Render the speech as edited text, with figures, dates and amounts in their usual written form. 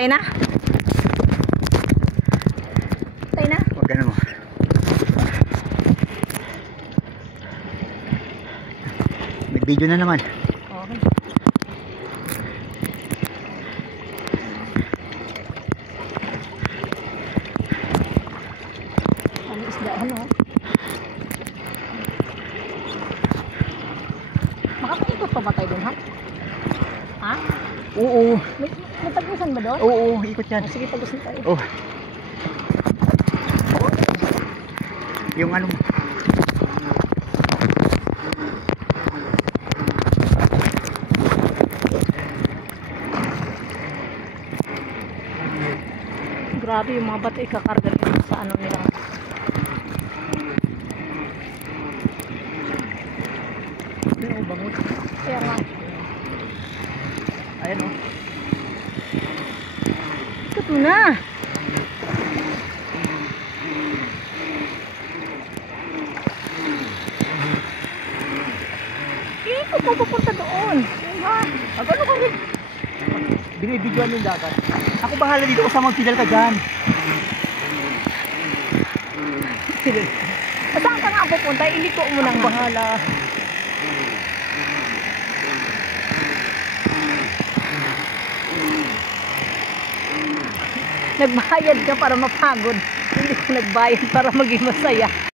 Patay na? Patay na? Huwag ganun mo. May video na naman. Okay. Ano isda? Ano? Makakaikot pa ba tayo dun, ha? Ha? Oo. May tagusan ba doon? Oo, ikot yan. Sige, tagusan tayo. Oh. Yung ano mo. Grabe yung mga bato ikakarga nila sa ano nila. Pero bangot. Kaya nga. Ayan oh. Ikot mo na. Ikot mo papunta doon. Ha? Ano ka rin? Binibidyoan yung dagat. Ako bahala dito kasama magpidal ka dyan. Sige. Saan ka nga pupunta? Iliko mo nang Bahala. Nagbayad ka para mapagod. Hindi ka nagbayad para maging masaya.